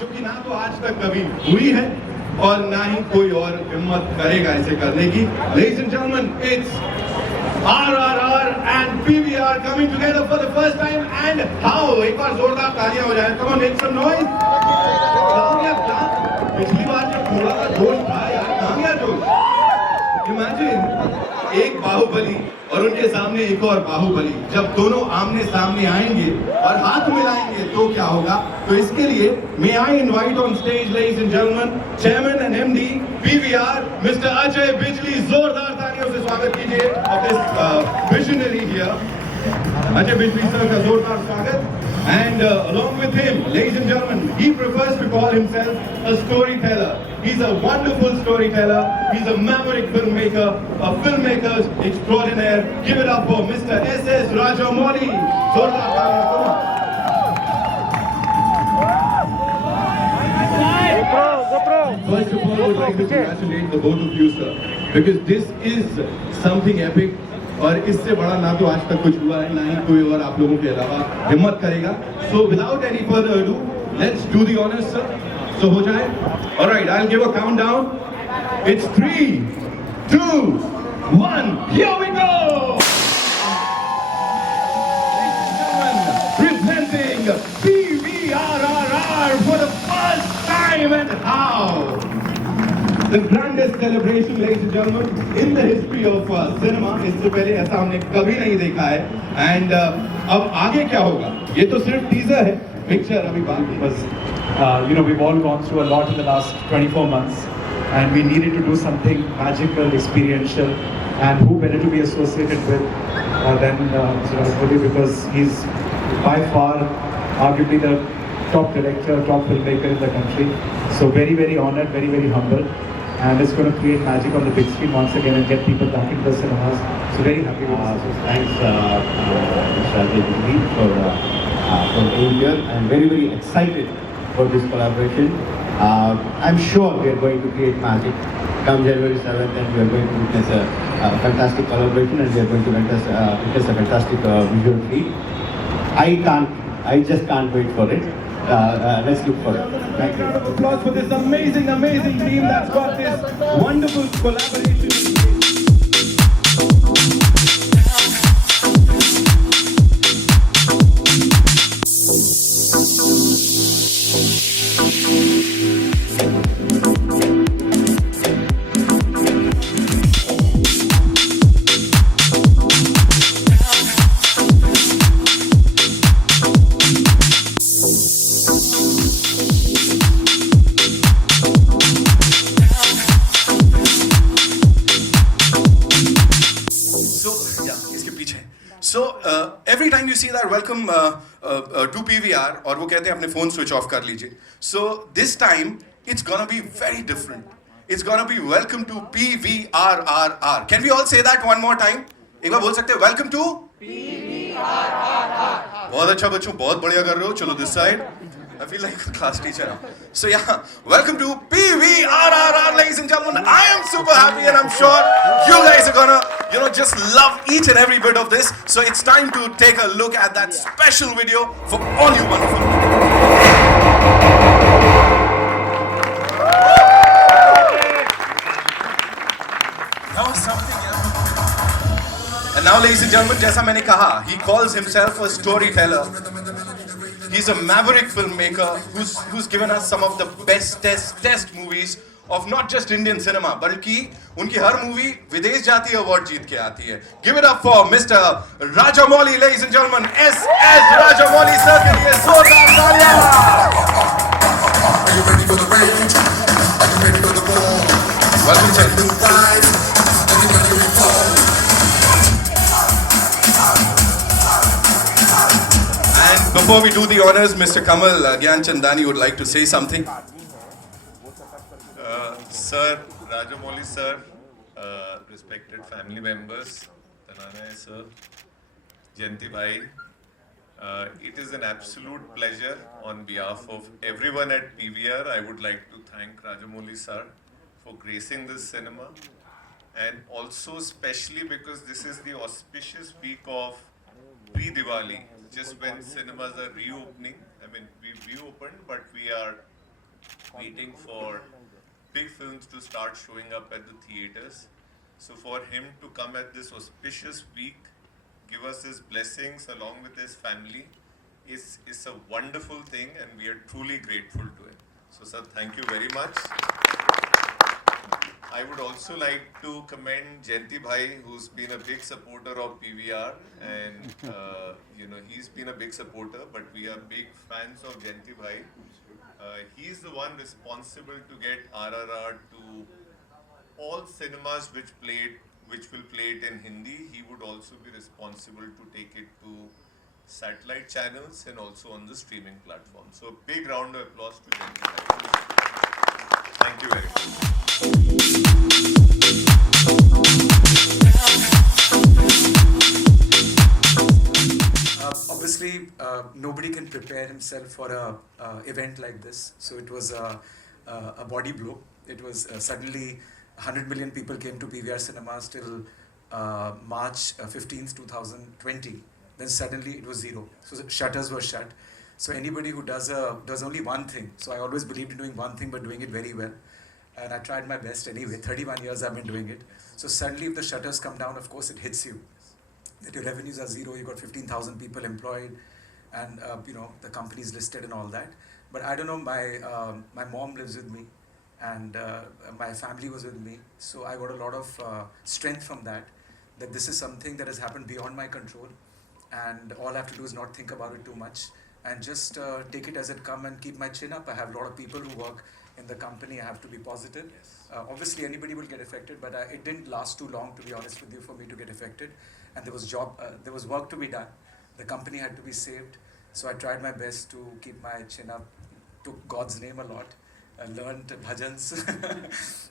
जो कि ना तो आज तक कभी हुई है और ना ही कोई और हिम्मत करेगा इसे करने की. Ladies and gentlemen, it's RRR and PVR coming together for the first time. And how? एक बार जोरदार तालियां हो जाए. Come on, make some noise. पिछली बार जब थोड़ा सा जोश था यार, कहाँ गया जोश? Imagine एक बाहुबली और उनके सामने एक और बाहुबली, जब दोनों आमने सामने आएंगे और हाथ मिलाएंगे तो क्या होगा? तो इसके लिए may I invite on stage, ladies and gentlemen, Chairman and MD PVR, Mr. Ajay Bijli. जोरदार तालियों से स्वागत कीजिए of this visionary here. Ajay Bijli sir का जोरदार स्वागत. And along with him, ladies and gentlemen, he prefers to call himself a storyteller. He's a wonderful storyteller. He's a maverick filmmaker, a filmmaker's extraordinaire. Give it up for Mr. S.S. Rajamouli. Zoردar taaliyan, come on. First of all, I would like to congratulate the both of you, sir, because this is something epic. और इससे बड़ा ना तो आज तक कुछ हुआ है, ना ही कोई और आप लोगों के अलावा हिम्मत करेगा. So without any further ado, let's do the honors, sir. So हो जाए. All right, I'll give a countdown. It's 3, 2, 1. Here we go. Presenting PVRRR for the first time, and how? The grandest celebration, ladies and gentlemen, in the history of cinema. इससे पहले ऐसा हमने कभी नहीं देखा है. And अब आगे क्या होगा? ये तो सिर्फ टीजर है. Picture अभी बाकी बस. We've all gone through a lot in the last 24 months, and we needed to do something magical, experiential, and who better to be associated with than Rajamouli, because he's by far arguably the top director, top filmmaker in the country. So very, very honored, very, very humble. And it's going to create magic on the big screen once again and get people back into the cinemas. So very happy with this. Thanks, Mr. Ajay Bijli, for being here. I'm very, very excited for this collaboration. I'm sure we are going to create magic come January 7th, and we are going to witness a fantastic collaboration, and we are going to witness a fantastic visual treat. I just can't wait for it. Let's look for it. Thank you. Round of applause for this amazing, amazing team that's got this wonderful collaboration. Every time you see that welcome to PVR, और वो कहते हैं अपने phone switch off कर लीजिए. So this time it's gonna be very different. It's gonna be welcome to PVRRR. Can we all say that one more time? एक बार बोल सकते हैं welcome to PVRRR. बहुत अच्छा बच्चों, बहुत बढ़िया कर रहे हो. चलो this side. I feel like a class teacher now. So yeah, welcome to PVRRR, ladies and gentlemen. I am super happy, and I'm sure you guys are gonna, just love each and every bit of this. So it's time to take a look at that special video for all you wonderful people. That was something else. And now, ladies and gentlemen, जैसा मैंने कहा, he calls himself a storyteller. He's a maverick filmmaker who's given us some of the best test movies of not just Indian cinema, बल्कि उनकी हर movie विदेश जाती है, award जीत के आती है. Give it up for Mr. Rajamouli, ladies and gentlemen. S.S. Rajamouli sir के लिए जोरदार तालियां. Are you ready for the rage? Are you ready for the ball? Welcome to the vibes. Everybody recall. Before we do the honors, Mr. Kamal Gyanchandani would like to say something. Sir, Rajamouli sir, respected family members, Tananay sir, Jayanti bhai, it is an absolute pleasure on behalf of everyone at PVR. I would like to thank Rajamouli sir for gracing this cinema, and also especially because this is the auspicious week of pre-Diwali, just when cinemas are reopening. I mean, we reopened, but we are waiting for big films to start showing up at the theaters. So for him to come at this auspicious week, give us his blessings along with his family is a wonderful thing, and we are truly grateful to him. So sir, thank you very much. I would also like to commend Jayanti Bhai, who's been a big supporter of PVR, and he's been a big supporter, but we are big fans of Jayanti Bhai. He's the one responsible to get RRR to all cinemas which will play it in Hindi. He would also be responsible to take it to satellite channels and also on the streaming platform. So a big round of applause to Jayanti Bhai. Thank you very much. Obviously, nobody can prepare himself for a event like this. So it was a body blow. It was suddenly 100 million people came to PVR cinemas till March 15th, 2020. Then suddenly it was zero. So the shutters were shut. So anybody who does only one thing. So I always believed in doing one thing, but doing it very well. And I tried my best anyway. 31 years I've been doing it. So suddenly if the shutters come down, of course it hits you. That your revenues are zero, you got 15,000 people employed, and the company's listed and all that. But I don't know, my mom lives with me, and my family was with me. So I got a lot of strength from that this is something that has happened beyond my control, and all I have to do is not think about it too much, and just take it as it comes and keep my chin up. I have a lot of people who work in the company. I have to be positive. Obviously anybody will get affected, but it didn't last too long, to be honest with you, for me to get affected. And there was work to be done. The company had to be saved. So I tried my best to keep my chin up, took God's name a lot, learned bhajans,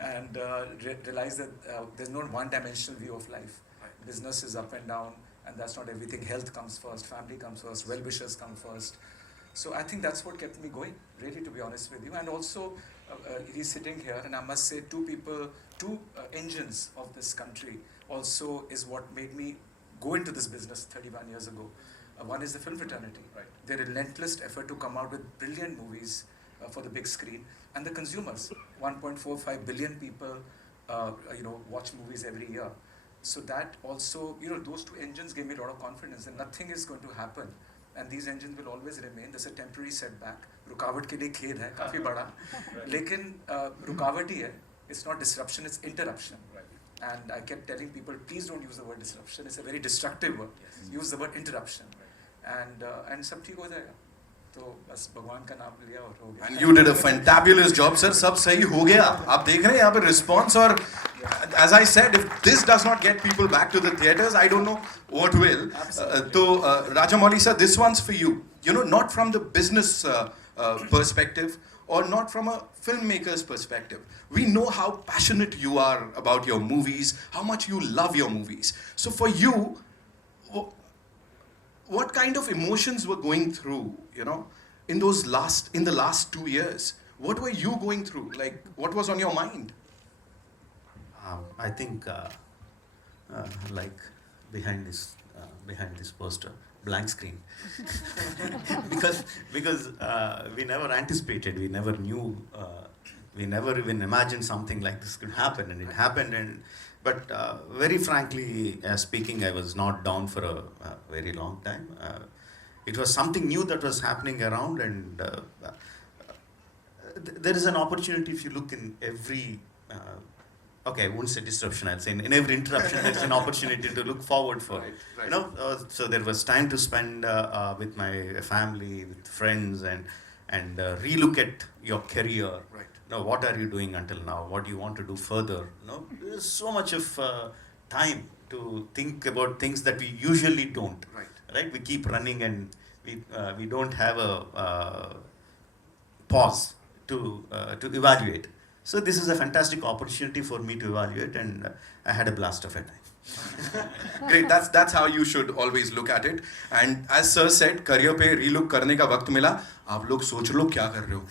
and realized that there's no one-dimensional view of life. Business is up and down, and that's not everything. Health comes first, family comes first, well-wishers come first. So I think that's what kept me going, really, to be honest with you. And also, he's sitting here, and I must say, two engines of this country also is what made me go into this business 31 years ago. One is the film fraternity. Right. Their relentless effort to come out with brilliant movies for the big screen, and the consumers. 1.45 billion people, watch movies every year. So that also, those two engines gave me a lot of confidence, and nothing is going to happen. And these engines will always remain. There's a temporary setback. रुकावट के लिए खेद है काफी बड़ा, लेकिन रुकावट ही है. It's not disruption, it's interruption. And I kept telling people, please don't use the word disruption. It's a very destructive word. Use the word interruption. And सब ठीक हो जाएगा. तो बस भगवान का नाम लिया और हो गया. And you did a fantabulous job, sir. सब सही हो गया. आप देख रहे हैं यहाँ पे response, और as I said, if this does not get people back to the theaters, I don't know what will. So Rajamouli sir, this one's for you. Not from the business perspective, or not from a filmmaker's perspective. We know how passionate you are about your movies, how much you love your movies. So for you, what kind of emotions were going through, in the last 2 years? What were you going through? Like, what was on your mind? I think, like behind this poster, blank screen, because we never anticipated, we never knew, we never even imagined something like this could happen, and it happened. But very frankly speaking, I was not down for a very long time. It was something new that was happening around, and there is an opportunity if you look in every. Okay, I won't say disruption, I'll say in every interruption there's an opportunity to look forward for. Right. So there was time to spend with my family, with friends, and relook at your career. Right. What are you doing until now? What do you want to do further? There's so much of time to think about things that we usually don't. Right? We keep running, and we don't have a pause to evaluate. So this is a fantastic opportunity for me to evaluate, and I had a blast of a time. Great, that's how you should always look at it. And as sir said, career पे relook करने का वक्त मिला. आप लोग सोच लो क्या कर रहे हो.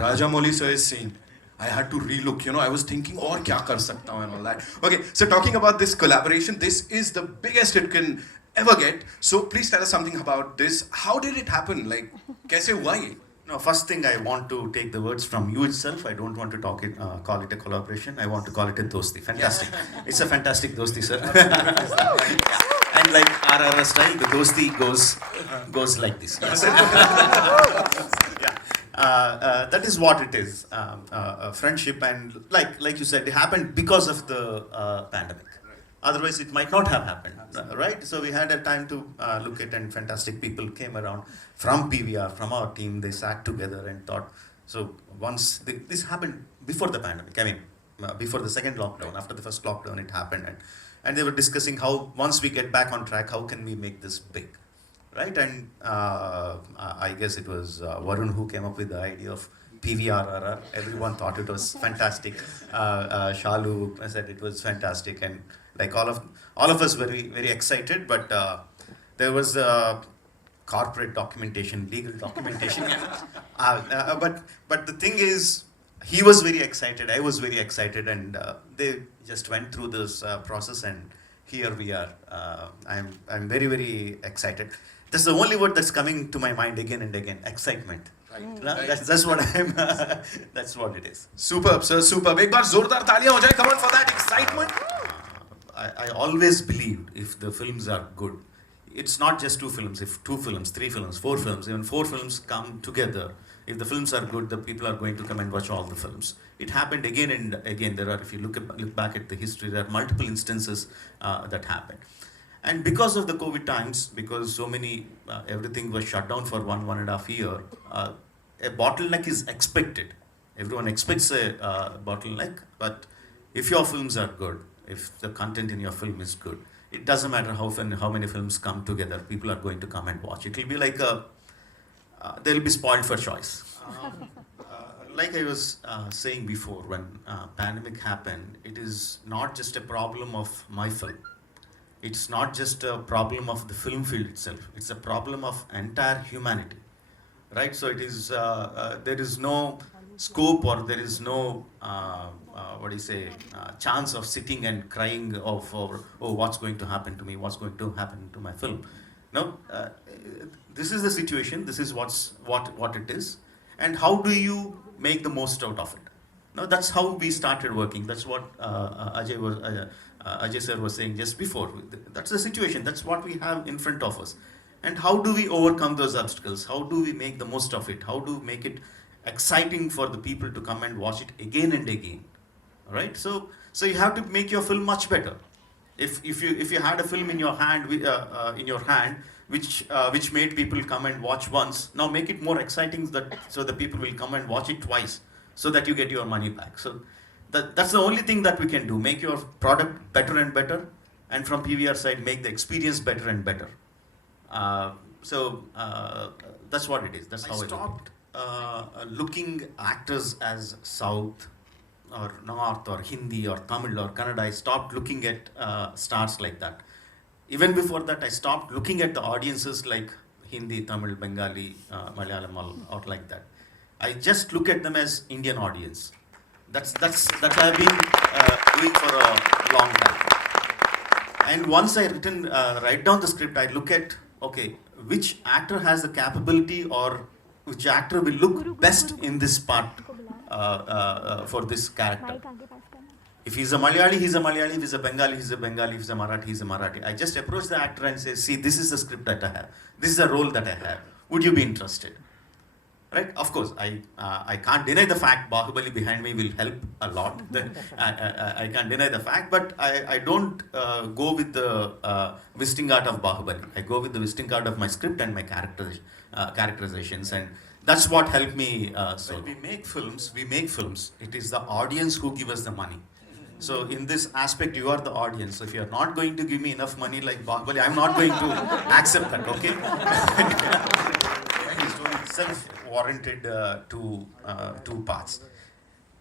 Rajamouli sir is saying, I had to relook. I was thinking, और क्या कर सकता हूँ and all that. Okay, so talking about this collaboration, this is the biggest it can ever get. So please tell us something about this. How did it happen? Like, कैसे हुआ ये? No, first thing I want to take the words from you itself. I don't want to call it a collaboration. I want to call it a dosti. Fantastic. It's a fantastic dosti, sir. Yeah. And like RRR style, the dosti goes like this. Yeah. That is what it is. Friendship, and like you said, it happened because of the pandemic. Otherwise, it might not have happened, right? So we had a time to look at, and fantastic people came around from PVR, from our team. They sat together and thought. So once this happened before the pandemic, I mean, before the second lockdown, after the first lockdown, it happened, and they were discussing how once we get back on track, how can we make this big, right? And I guess it was Varun who came up with the idea of PVRRR. Everyone thought it was fantastic. Shalu said it was fantastic, and like all of us very very excited. But there was corporate documentation, legal documentation. But the thing is, he was very excited. I was very excited, and they just went through this process, and here we are. I'm very very excited. That's the only word that's coming to my mind again and again. Excitement. That's what I'm. That's what it is. Superb, sir, superb. एक बार जोरदार तालियां हो जाए. Come on for that excitement. I always believed if the films are good, it's not just 2 films. If 2 films, 3 films, 4 films, even 4 films come together, if the films are good, the people are going to come and watch all the films. It happened again and again. There are, if you look back at the history, there are multiple instances that happened. And because of the COVID times, because so many, everything was shut down for 1.5 year, a bottleneck is expected. Everyone expects a bottleneck, but if your films are good, if the content in your film is good, it doesn't matter how many films come together, people are going to come and watch. It will be like they'll be spoiled for choice. Like I was saying before, when pandemic happened, it is not just a problem of my film. It's not just a problem of the film field itself. It's a problem of entire humanity, right? So it is. There is no scope, or there is no chance of sitting and crying for what's going to happen to me, what's going to happen to my film. No, this is the situation. This is what it is, and how do you make the most out of it? No, that's how we started working. That's what Ajay sir was saying just before. That's the situation. That's what we have in front of us. And how do we overcome those obstacles? How do we make the most of it? How do we make it exciting for the people to come and watch it again and again? Right? So you have to make your film much better. If you had a film in your hand which made people come and watch once, now make it more exciting so the people will come and watch it twice, so that you get your money back. So that's the only thing that we can do. Make your product better and better, and from PVR side, make the experience better and better. That's what it is. That's how I stopped looking actors as South or North or Hindi or Tamil or Kannada. I stopped looking at stars like that. Even before that, I stopped looking at the audiences like Hindi, Tamil, Bengali, Malayalam, or like that. I just look at them as Indian audience. That's I've been doing for a long time. And once I write down the script, I look at, okay, which actor has the capability, or which actor will look best in this part for this character. If he's a Malayali, he's a Malayali. If he's a Bengali, he's a Bengali. If he's a Marathi, he's a Marathi. I just approach the actor and say, see, this is the script that I have. This is the role that I have. Would you be interested? Right? Of course, I can't deny the fact Bahubali behind me will help a lot. I can't deny the fact, but I don't go with the visiting card of Bahubali. I go with the visiting card of my script and my characterizations, and that's what helped me. So when we make films. It is the audience who give us the money. So in this aspect, you are the audience. So if you are not going to give me enough money like Bahubali, I'm not going to accept that. Okay. Self-warranted two parts.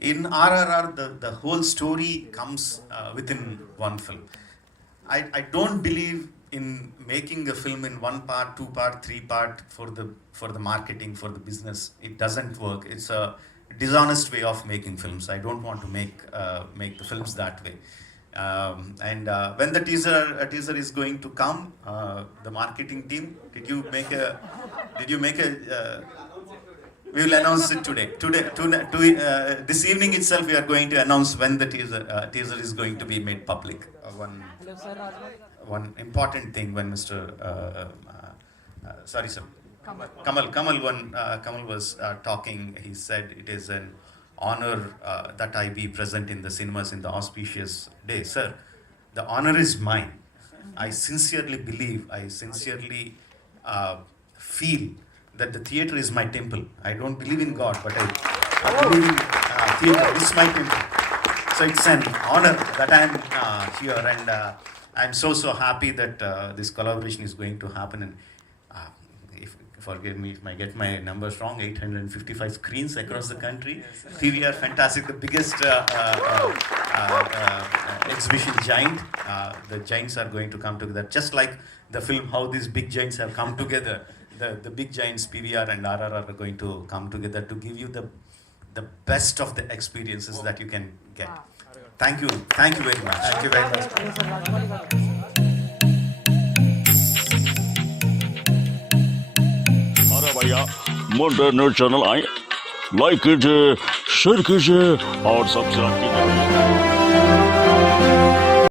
In RRR, the whole story comes within one film. I don't believe in making a film in 1 part, 2 part, 3 part for the marketing, for the business. It doesn't work. It's a dishonest way of making films. I don't want to make the films that way. When the teaser is going to come, the marketing team, did you make a We will announce it today. This evening itself, we are going to announce when the teaser is going to be made public. One important thing when sorry sir, Kamal was talking. He said it is an honor that I be present in the cinemas in the auspicious day. Sir, the honor is mine. I sincerely believe, I sincerely feel that the theatre is my temple. I don't believe in God, but I believe in theatre. This is my temple. So it's an honor that I am here, and I'm so happy that this collaboration is going to happen. And forgive me if I get my numbers wrong, 855 screens across the country. PVR, fantastic, the biggest exhibition giant. The giants are going to come together, just like the film, how these big giants have come together. The big giants, PVR and RRR, are going to come together to give you the best of the experiences that you can get. Thank you very much. Thank you very much. अरे भैया modern channel आए like कीजिए share कीजिए और subscribe कीजिए